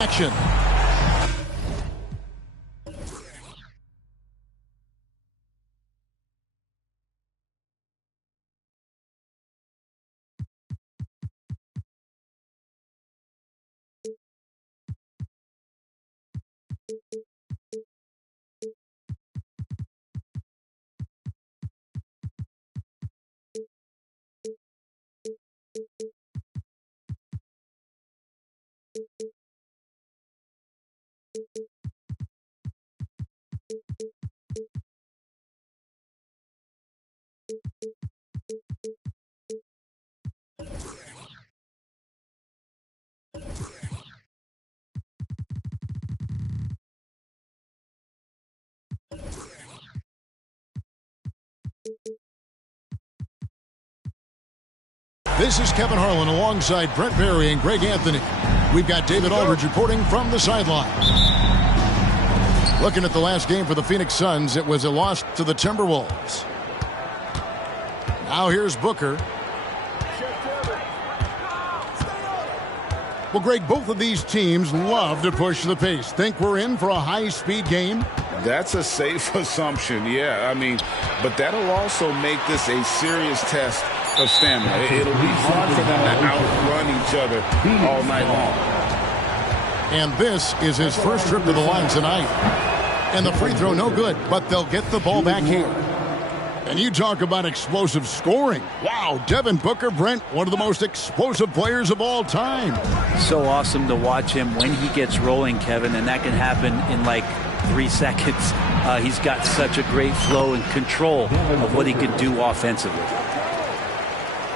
Action. This is Kevin Harlan alongside Brent Barry and Greg Anthony. We've got David Aldridge reporting from the sideline. Looking at the last game for the Phoenix Suns, it was a loss to the Timberwolves. Now here's Booker. Well, Greg, both of these teams love to push the pace. Think we're in for a high-speed game? That's a safe assumption, yeah. But that'll also make this a serious test of stamina. It'll be hard for them to outrun each other all night long. And this is his first trip to the line tonight. And the free throw no good, but they'll get the ball back here. And you talk about explosive scoring. Wow, Devin Booker, Brent, one of the most explosive players of all time. So awesome to watch him when he gets rolling, Kevin, and that can happen in like 3 seconds. He's got such a great flow and control of what he can do offensively.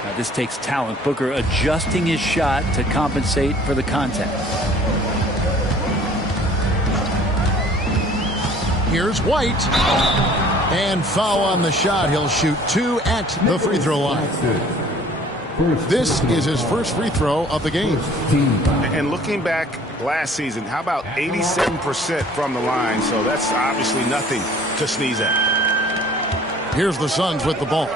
Now, this takes talent. Booker adjusting his shot to compensate for the contact. Here's White. And foul on the shot. He'll shoot 2 at the free throw line. This is his first free throw of the game. And looking back last season, how about 87% from the line? So that's obviously nothing to sneeze at. Here's the Suns with the ball.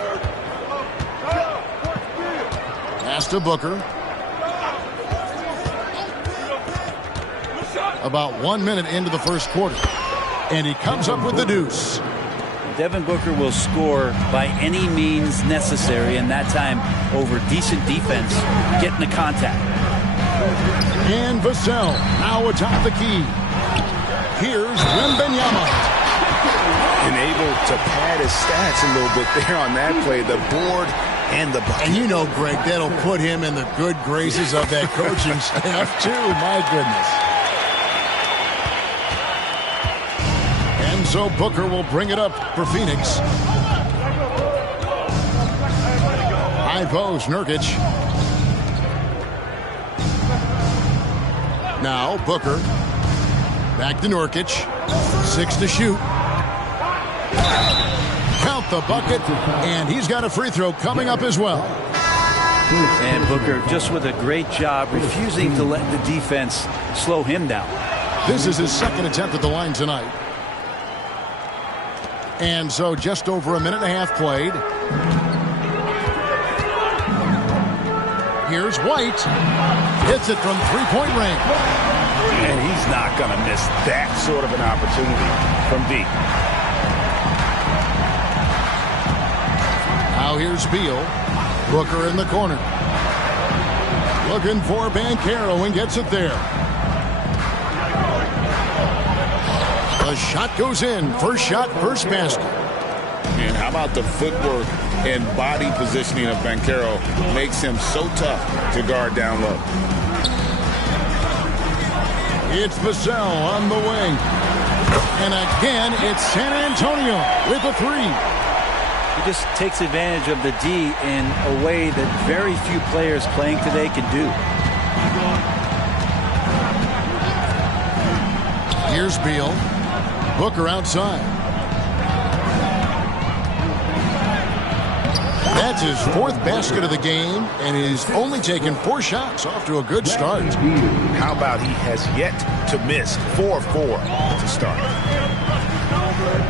Pass to Booker. About 1 minute into the first quarter. And he comes up with the deuce. Devin Booker will score by any means necessary, and that time over decent defense, getting the contact. And Vassell now atop the key. Here's Wembanyama. And able to pad his stats a little bit there on that play. The board and the bucket. And you know, Greg, that'll put him in the good graces of that coaching staff, too. My goodness. So Booker will bring it up for Phoenix. High post, Nurkic. Now Booker. Back to Nurkic. 6 to shoot. Count the bucket. And he's got a free throw coming up as well. And Booker just with a great job refusing to let the defense slow him down. This is his second attempt at the line tonight. And so just over a minute and a half played. Here's White. Hits it from three-point range. And he's not going to miss that sort of an opportunity from deep. Now here's Beal. Booker in the corner. Looking for Banchero and gets it there. The shot goes in. First shot, first basket. And how about the footwork and body positioning of Banchero makes him so tough to guard down low. It's Vassell on the wing. And again, it's San Antonio with a three. He just takes advantage of the D in a way that very few players playing today can do. Here's Beal. Booker outside. That's his 4th basket of the game, and he's only taken 4 shots. Off to a good start. How about he has yet to miss 4-4 to start.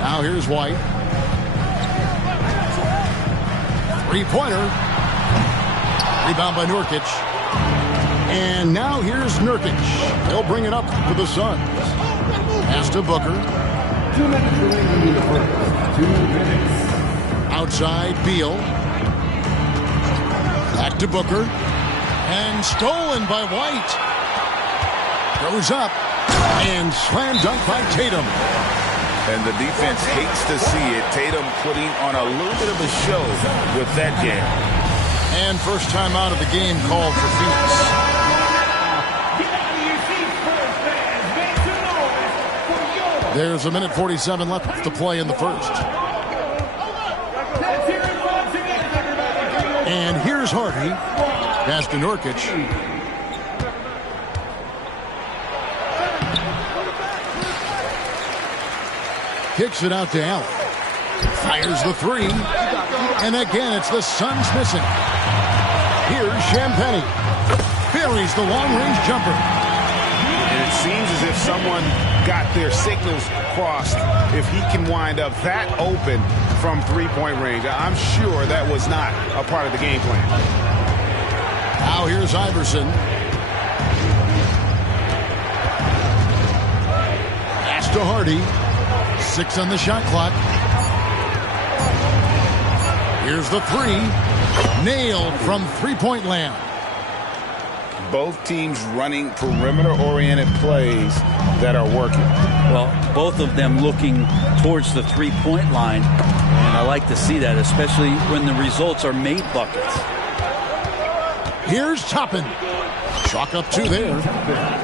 Now here's White. 3-pointer. Rebound by Nurkic. And now here's Nurkic. He'll bring it up for the Suns. Pass to Booker. 2 minutes remaining in the first. 2 minutes. Outside, Beal. Back to Booker. And stolen by White. Goes up. And slam dunk by Tatum. And the defense hates to see it. Tatum putting on a little bit of a show with that game. And first time out of the game called for Phoenix. There's a minute 47 left to play in the first. And here's Hardy. Pass to Nurkic. Kicks it out to Allen. Fires the three. And again, it's the Suns missing. Here's Champagnie. Buries the long-range jumper. And it seems as if someone got their signals crossed. If he can wind up that open from three-point range, I'm sure that was not a part of the game plan. Now here's Iverson. Pass to Hardy. 6 on the shot clock. Here's the three. Nailed from three-point land. Both teams running perimeter-oriented plays that are working. Well, both of them looking towards the three-point line. And I like to see that, especially when the results are made buckets. Here's Toppin. Chalk up 2 there.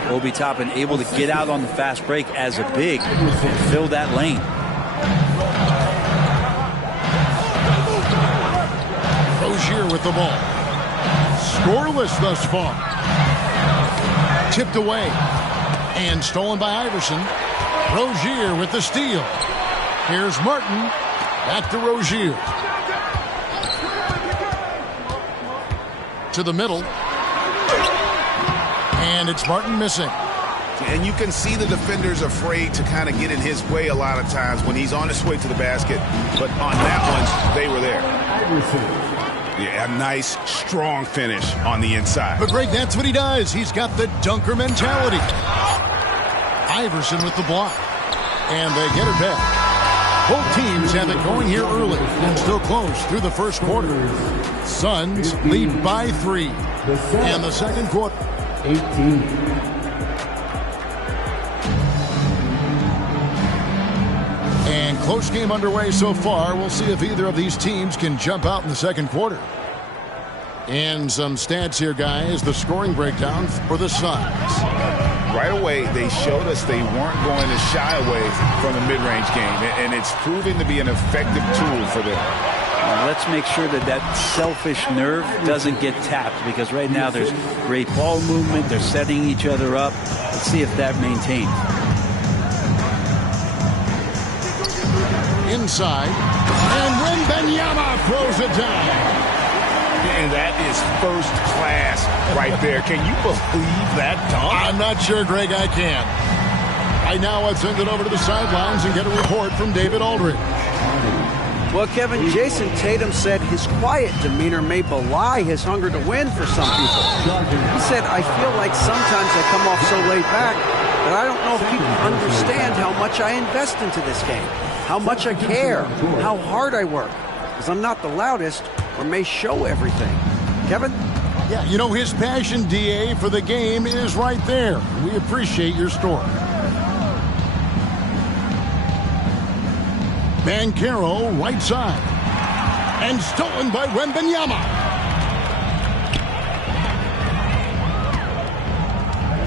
Obi Toppin able to get out on the fast break as a big and fill that lane. Rozier with the ball. Scoreless thus far. Tipped away. And stolen by Iverson. Rozier with the steal. Here's Martin. Back to Rozier. To the middle. And it's Martin missing. And you can see the defenders afraid to kind of get in his way a lot of times when he's on his way to the basket. But on that one, they were there. Yeah, a nice, strong finish on the inside. But Greg, that's what he does. He's got the dunker mentality. Iverson with the block. And they get it back. Both teams have it going here early and still close through the first quarter. Suns lead by 3. And the second quarter. 18. And close game underway so far. We'll see if either of these teams can jump out in the second quarter. And some stats here, guys. The scoring breakdown for the Suns. Right away, they showed us they weren't going to shy away from the mid-range game. And it's proving to be an effective tool for them. Let's make sure that that selfish nerve doesn't get tapped, because right now there's great ball movement. They're setting each other up. Let's see if that maintains. Inside. And Wembanyama throws it down. And that is first class right there. Can you believe that dunk? I'm not sure, Greg, I can. Right now, let's send it over to the sidelines and get a report from David Aldridge. Well, Kevin, Jason Tatum said his quiet demeanor may belie his hunger to win for some people. He said, I feel like sometimes I come off so laid back that I don't know if people understand how much I invest into this game, how much I care, how hard I work, because I'm not the loudest or may show everything. Kevin? Yeah, you know, his passion, DA, for the game is right there. We appreciate your story. Banchero, right side. And stolen by Wembanyama.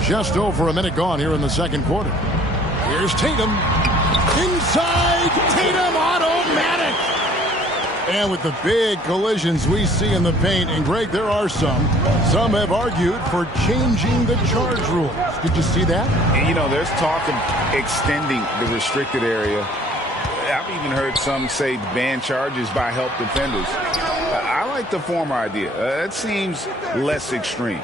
Just over a minute gone here in the second quarter. Here's Tatum. Inside, Tatum, automatic. And with the big collisions we see in the paint, and Greg, there are some have argued for changing the charge rules. Did you see that? And, you know, there's talk of extending the restricted area. I've even heard some say ban charges by help defenders. I like the former idea. It seems less extreme.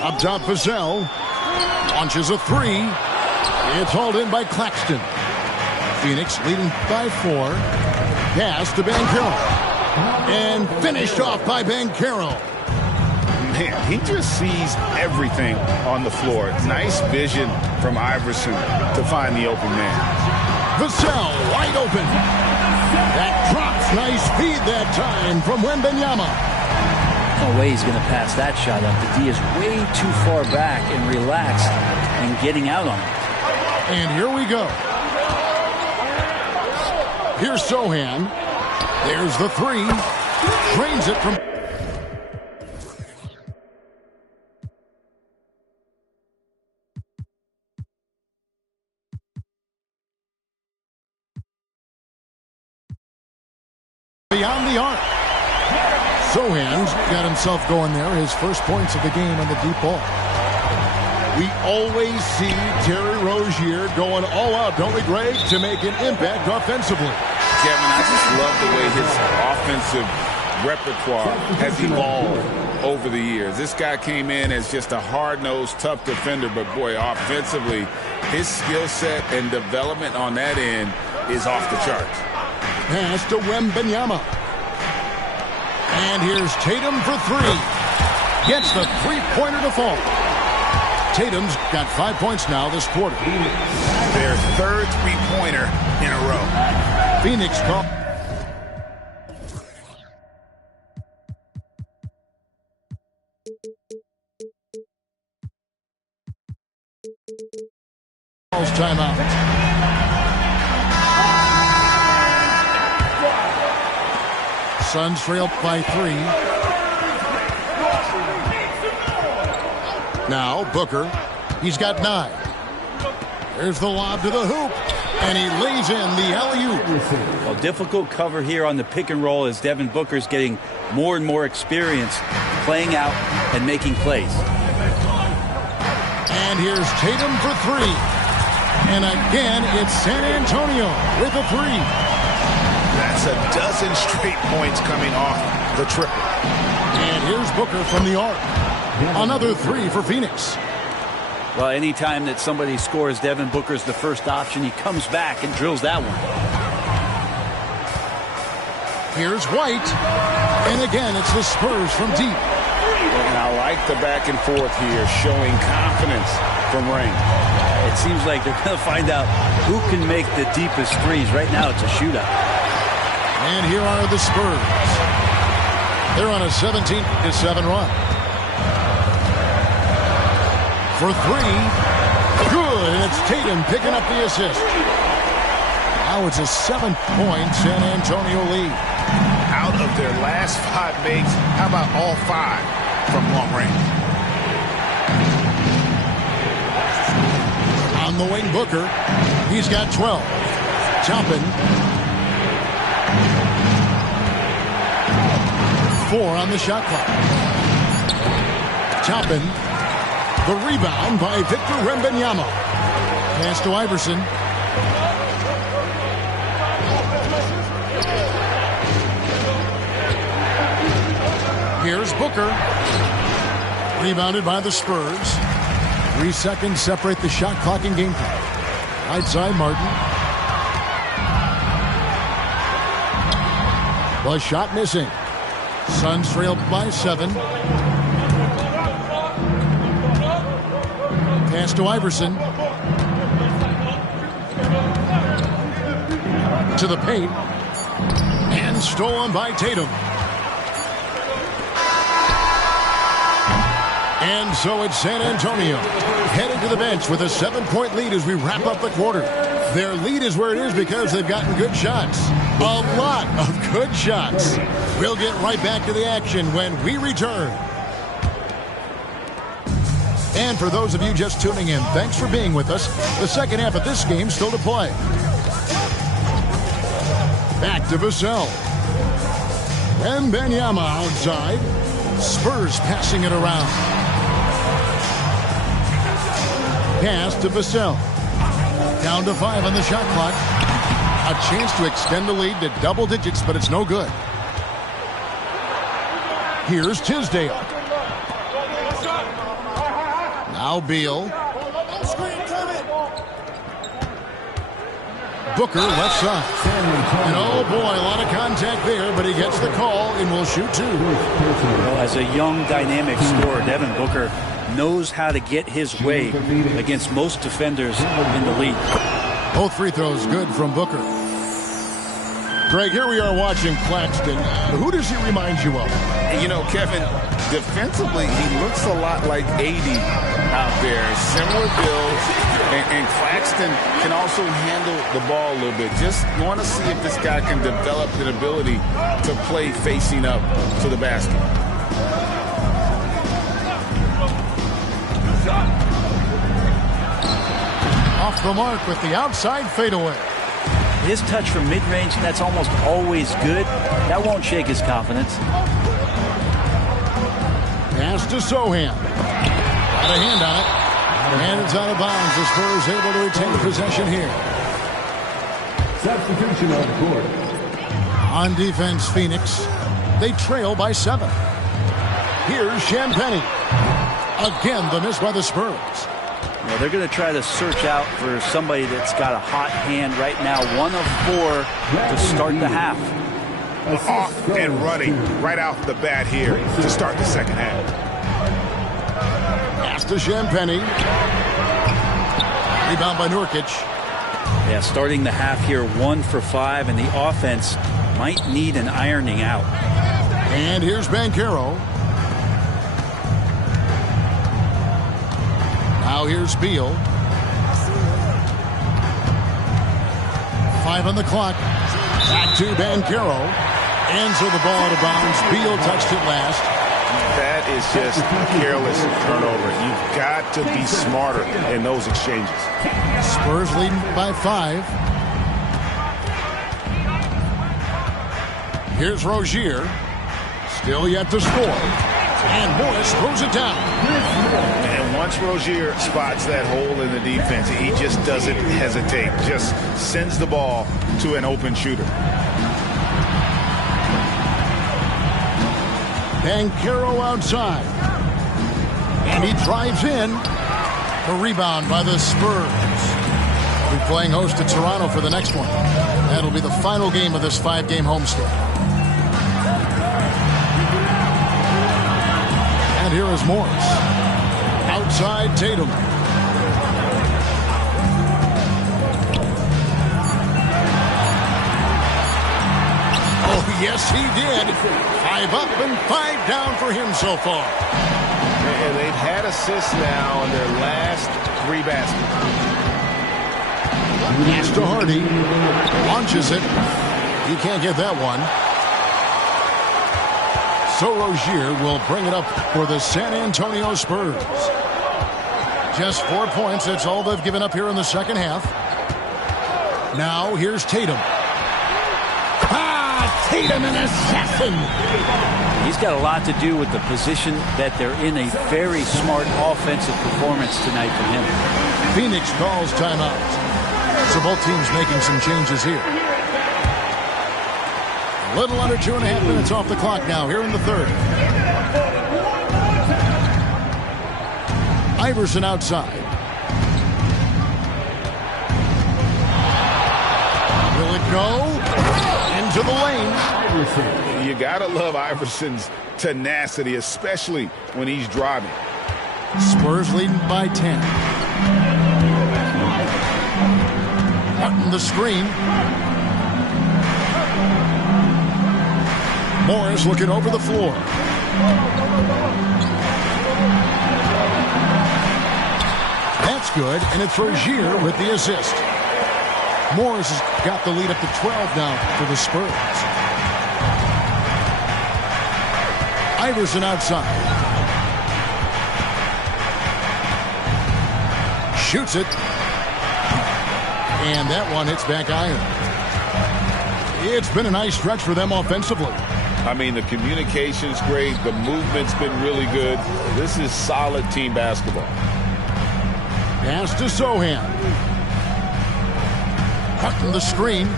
Up top, Vassell launches a three. It's hauled in by Claxton. Phoenix leading by 4. Pass to Banchero. And finished off by Banchero. Man, he just sees everything on the floor. Nice vision from Iverson to find the open man. Vassell wide open. That drops. Nice feed that time from Wembanyama. No way he's going to pass that shot up. The D is way too far back and relaxed and getting out on it. And here we go. Here's Sohan. There's the three. Drains it from... beyond the arc. Sohan's got himself going there. His first points of the game on the deep ball. We always see Terry Rozier going all out, don't we, Greg, to make an impact offensively. Kevin, I just love the way his offensive repertoire has evolved over the years. This guy came in as just a hard-nosed, tough defender, but boy, offensively, his skill set and development on that end is off the charts. Pass to Wembanyama. And here's Tatum for three. Gets the three-pointer to fall. Tatum's got 5 points now this quarter. Their third three-pointer in a row. Phoenix calls timeout. Suns trail by 3. Now Booker. He's got 9. There's the lob to the hoop. And he lays in the alley-oop. Well, difficult cover here on the pick and roll as Devin Booker's getting more and more experience playing out and making plays. And here's Tatum for 3. And again, it's San Antonio with a 3. That's a dozen straight points coming off the triple. And here's Booker from the arc. Another 3 for Phoenix. Well, anytime that somebody scores, Devin Booker's the first option. He comes back and drills that one. Here's White. And again, it's the Spurs from deep. And I like the back and forth here, showing confidence from Rain. It seems like they're going to find out who can make the deepest threes. Right now, it's a shootout. And here are the Spurs. They're on a 17-7 run. For 3. Good. And it's Tatum picking up the assist. Now it's a 7-point San Antonio lead. Out of their last 5 makes, how about all 5 from long range? On the wing, Booker. He's got 12. Toppin. 4 on the shot clock. Toppin. The rebound by Victor Wembanyama. Pass to Iverson. Here's Booker. Rebounded by the Spurs. 3 seconds separate the shot clock and game clock. Right side, Martin. The shot missing. Suns trailed by 7. Pass to Iverson. To the paint. And stolen by Tatum. And so it's San Antonio headed to the bench with a 7-point lead as we wrap up the quarter. Their lead is where it is because they've gotten good shots. A lot of good shots. We'll get right back to the action when we return. And for those of you just tuning in, thanks for being with us. The second half of this game still to play. Back to Vassell. Wembanyama outside. Spurs passing it around. Pass to Vassell. Down to 5 on the shot clock. A chance to extend the lead to double digits, but it's no good. Here's Tisdale. Now Beal. Booker left side. And oh boy, a lot of contact there, but he gets the call and will shoot two. Well, as a young, dynamic scorer, Devin Booker knows how to get his way against most defenders in the league. Both free throws good from Booker. Greg, here we are watching Claxton. Who does he remind you of? You know, Kevin, defensively, he looks a lot like AD out there. Similar build, and Claxton can also handle the ball a little bit. Just want to see if this guy can develop an ability to play facing up to the basket. Off the mark with the outside fadeaway. His touch from mid-range, that's almost always good. That won't shake his confidence. Pass to Sohan. Got a hand on it. And it's out of bounds. The Spurs able to retain possession here. Substitution on court. On defense, Phoenix. They trail by 7. Here's Champagnie. Again, the miss by the Spurs. Well, they're going to try to search out for somebody that's got a hot hand right now. 1 of 4 to start the half. Off and running right off the bat here to start the second half. Pass to Champagnie. Rebound by Nurkic. Yeah, starting the half here 1 for 5, and the offense might need an ironing out. And here's Banchero. Now here's Beal. 5 on the clock. Back to Banchero. And so the ball out of bounds. Beal touched it last. That is just a careless turnover. You've got to be smarter in those exchanges. Spurs leading by 5. Here's Rozier. Still yet to score. And Morris throws it down. And once Rozier spots that hole in the defense, he just doesn't hesitate. Just sends the ball to an open shooter. Banchero outside. And he drives in. A rebound by the Spurs. We'll be playing host to Toronto for the next one. That'll be the final game of this 5-game homestand. And here is Morris. Outside Tatum. Oh, yes, he did. 5 up and 5 down for him so far. And they've had assists now on their last 3 baskets. Pass to Hardy. Launches it. He can't get that one. So Rozier will bring it up for the San Antonio Spurs. Just 4 points. That's all they've given up here in the second half. Now here's Tatum. Tatum, an assassin. He's got a lot to do with the position that they're in. A very smart offensive performance tonight from him. Phoenix calls timeout. So both teams making some changes here. A little under 2.5 minutes off the clock now here in the third. Iverson outside. Will it go? Into the lane. You gotta love Iverson's tenacity, especially when he's driving. Spurs leading by 10. Cutting the screen. Morris looking over the floor. That's good, and it's Rozier with the assist. Morris has got the lead up to 12 now for the Spurs. Iverson outside. Shoots it. And that one hits back iron. It's been a nice stretch for them offensively. I mean, the communication's great. The movement's been really good. This is solid team basketball. Pass to Sohan. Cutting the screen.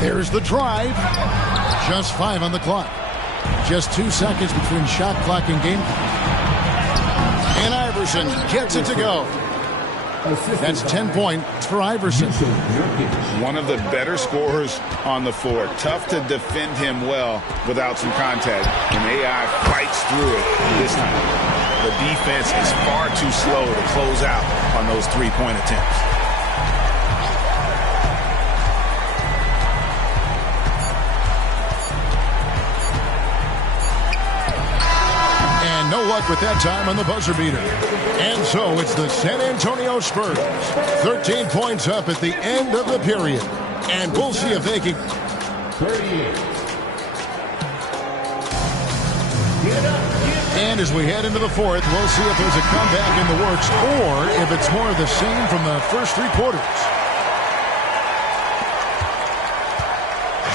There's the drive. Just 5 on the clock. Just 2 seconds between shot clock and game clock. And Iverson gets it to go. That's 10 points for Iverson. One of the better scorers on the floor. Tough to defend him well without some contact. And AI fights through it this time. The defense is far too slow to close out on those three-point attempts. And no luck with that time on the buzzer beater. And so it's the San Antonio Spurs. 13 points up at the end of the period. And we'll see if they can... 38. And as we head into the fourth, we'll see if there's a comeback in the works or if it's more of the same from the first three quarters.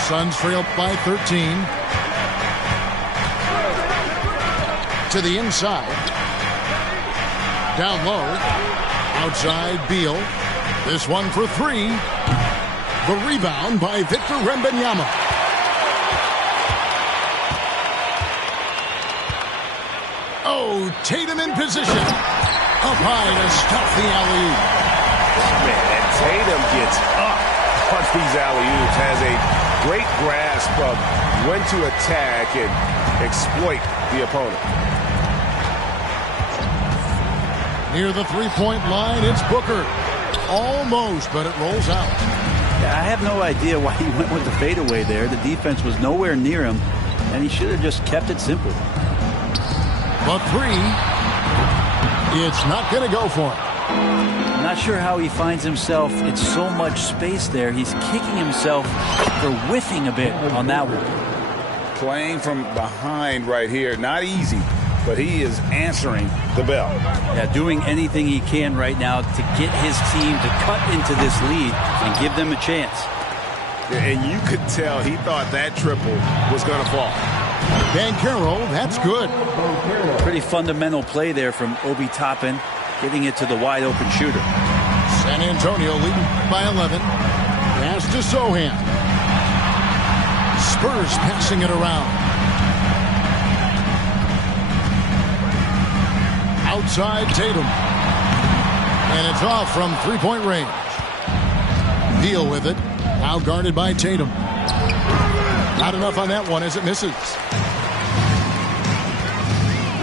Suns trail by 13. To the inside. Down low. Outside Beal. This one for three. The rebound by Victor Wembanyama. Oh, Tatum in position. Up high to stop the alley-oop. Man, and Tatum gets up on these alley-oops. Has a great grasp of when to attack and exploit the opponent. Near the three-point line, it's Booker. Almost, but it rolls out. Yeah, I have no idea why he went with the fadeaway there. The defense was nowhere near him, and he should have just kept it simple. But three, it's not going to go for him. I'm not sure how he finds himself in so much space there. He's kicking himself for whiffing a bit on that one. Playing from behind right here, not easy, but he is answering the bell. Yeah, doing anything he can right now to get his team to cut into this lead and give them a chance. And you could tell he thought that triple was going to fall. Banchero, that's good. Pretty fundamental play there from Obi Toppin, getting it to the wide open shooter. San Antonio leading by 11. Pass to Sohan. Spurs passing it around. Outside Tatum. And it's off from three-point range. Beal with it. Now guarded by Tatum. Not enough on that one as it misses.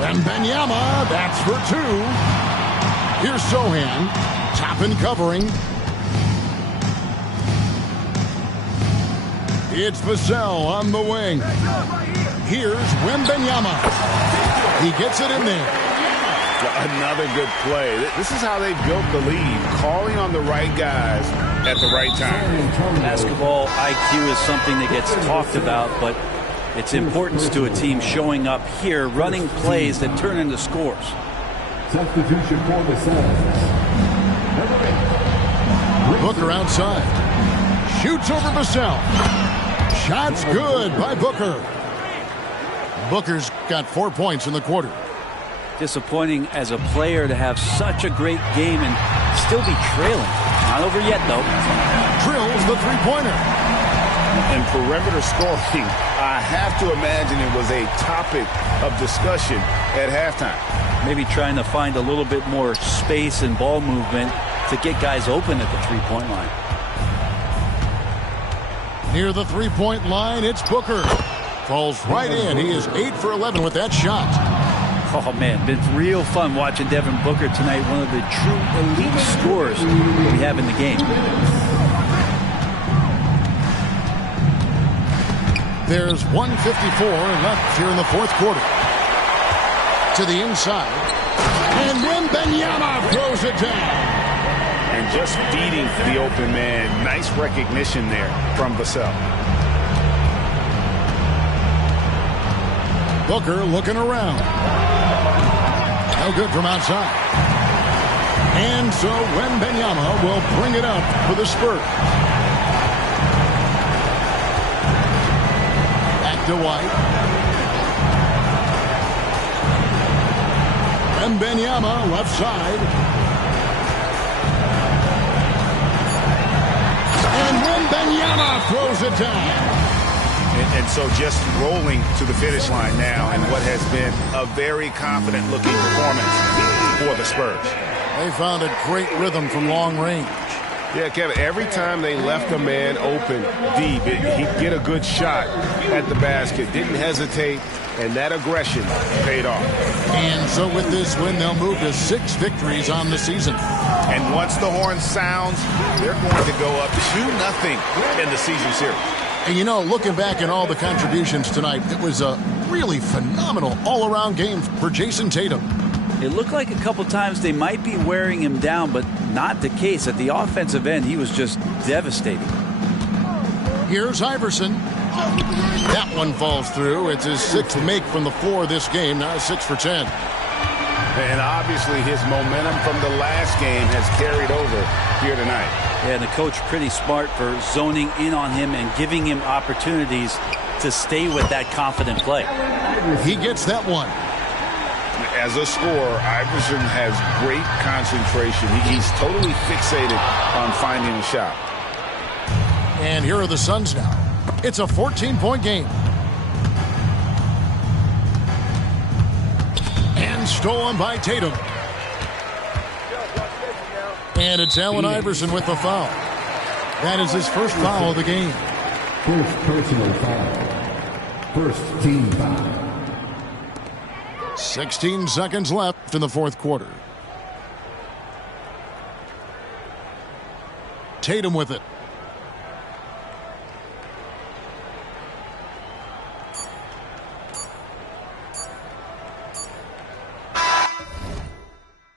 Wembanyama, that's for two. Here's Sohan. Toppin covering. It's Vassell on the wing. Here's Wembanyama. He gets it in there. Another good play. This is how they built the lead, calling on the right guys at the right time. Basketball IQ is something that gets talked about, but its importance to a team showing up here, running plays that turn into scores. Substitution for the Suns. Booker outside. Shoots over Vassell. Shot's good by Booker. Booker's got 4 points in the quarter. Disappointing as a player to have such a great game and still be trailing. Not over yet, though. Drills the three-pointer. And perimeter scoring, I have to imagine it was a topic of discussion at halftime. Maybe trying to find a little bit more space and ball movement to get guys open at the three-point line. Near the three-point line, it's Booker. Falls right in. He is 8 for 11 with that shot. Oh, man, been real fun watching Devin Booker tonight. One of the true elite scorers we have in the game. There's 1:54 left here in the fourth quarter. To the inside. And Wembanyama throws it down. And just feeding the open man. Nice recognition there from Vassell. Booker looking around. No good from outside. And so Wembanyama will bring it up for the Spurs. Back to White. Wembanyama left side. And Wembanyama throws it down. And so just rolling to the finish line now in what has been a very confident-looking performance for the Spurs. They found a great rhythm from long range. Yeah, Kevin, every time they left a man open deep, he'd get a good shot at the basket. Didn't hesitate, and that aggression paid off. And so with this win, they'll move to 6 victories on the season. And once the horn sounds, they're going to go up 2-0 in the season series. And you know, looking back at all the contributions tonight, it was a really phenomenal all-around game for Jason Tatum. It looked like a couple times they might be wearing him down, but not the case. At the offensive end, he was just devastating. Here's Iverson. That one falls through. It's his 6th make from the floor this game, now 6 for 10. And obviously his momentum from the last game has carried over here tonight. Yeah, and the coach pretty smart for zoning in on him and giving him opportunities to stay with that confident play. He gets that one. As a scorer, Iverson has great concentration. He's totally fixated on finding a shot. And here are the Suns now. It's a 14-point game. And stolen by Tatum. And it's Allen Iverson with the foul. That is his first foul of the game. First personal foul. First team foul. 16 seconds left in the fourth quarter. Tatum with it.